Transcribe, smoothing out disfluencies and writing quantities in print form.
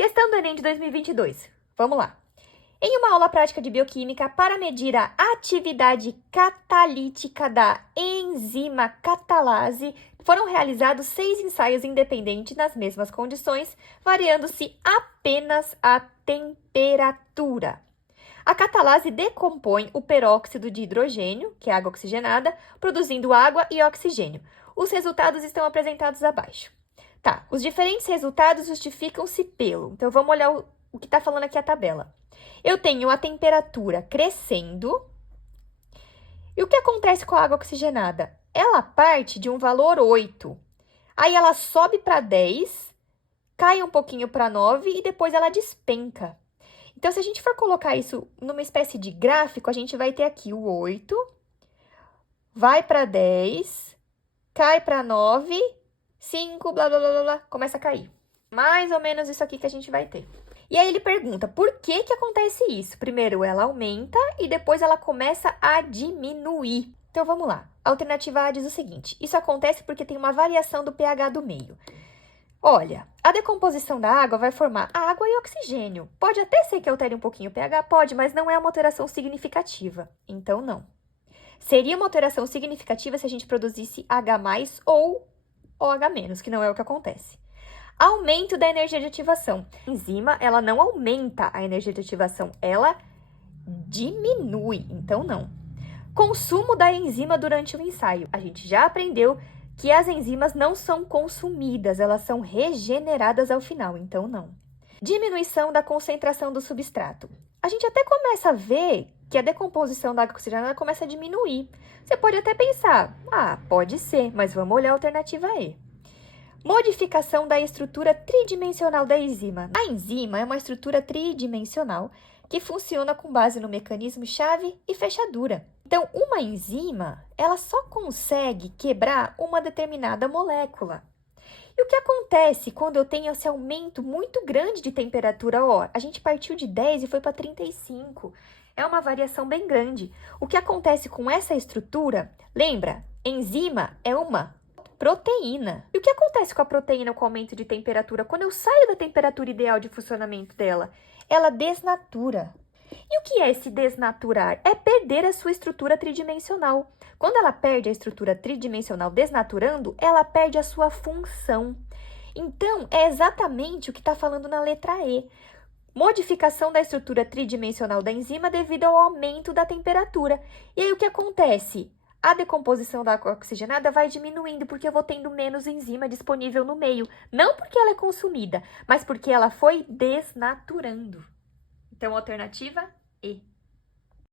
Questão do Enem de 2022. Vamos lá. Em uma aula prática de bioquímica, para medir a atividade catalítica da enzima catalase, foram realizados 6 ensaios independentes nas mesmas condições, variando-se apenas a temperatura. A catalase decompõe o peróxido de hidrogênio, que é água oxigenada, produzindo água e oxigênio. Os resultados estão apresentados abaixo. Tá, os diferentes resultados justificam-se pelo... Então, vamos olhar o que está falando aqui a tabela. Eu tenho a temperatura crescendo. E o que acontece com a água oxigenada? Ela parte de um valor 8. Aí ela sobe para 10, cai um pouquinho para 9 e depois ela despenca. Então, se a gente for colocar isso numa espécie de gráfico, a gente vai ter aqui o 8, vai para 10, cai para 9, 5, blá, blá, blá, blá, blá, começa a cair. Mais ou menos isso aqui que a gente vai ter. E aí ele pergunta, por que que acontece isso? Primeiro ela aumenta e depois ela começa a diminuir. Então, vamos lá. A alternativa A diz o seguinte, isso acontece porque tem uma variação do pH do meio. Olha, a decomposição da água vai formar água e oxigênio. Pode até ser que altere um pouquinho o pH, pode, mas não é uma alteração significativa. Então, não. Seria uma alteração significativa se a gente produzisse H+, ou OH-, que não é o que acontece. Aumento da energia de ativação. A enzima, ela não aumenta a energia de ativação, ela diminui, então não. Consumo da enzima durante o ensaio. A gente já aprendeu que as enzimas não são consumidas, elas são regeneradas ao final, então não. Diminuição da concentração do substrato. A gente até começa a ver que a decomposição da água oxigenada começa a diminuir. Você pode até pensar, pode ser, mas vamos olhar a alternativa E. Modificação da estrutura tridimensional da enzima. A enzima é uma estrutura tridimensional que funciona com base no mecanismo chave e fechadura. Então, uma enzima, ela só consegue quebrar uma determinada molécula. E o que acontece quando eu tenho esse aumento muito grande de temperatura? Ó, a gente partiu de 10 e foi para 35. É uma variação bem grande. O que acontece com essa estrutura? Lembra, enzima é uma proteína. E o que acontece com a proteína com o aumento de temperatura? Quando eu saio da temperatura ideal de funcionamento dela, ela desnatura. E o que é esse desnaturar? É perder a sua estrutura tridimensional. Quando ela perde a estrutura tridimensional desnaturando, ela perde a sua função. Então, é exatamente o que está falando na letra E. Modificação da estrutura tridimensional da enzima devido ao aumento da temperatura. E aí, o que acontece? A decomposição da água oxigenada vai diminuindo porque eu vou tendo menos enzima disponível no meio. Não porque ela é consumida, mas porque ela foi desnaturando. Então, alternativa E.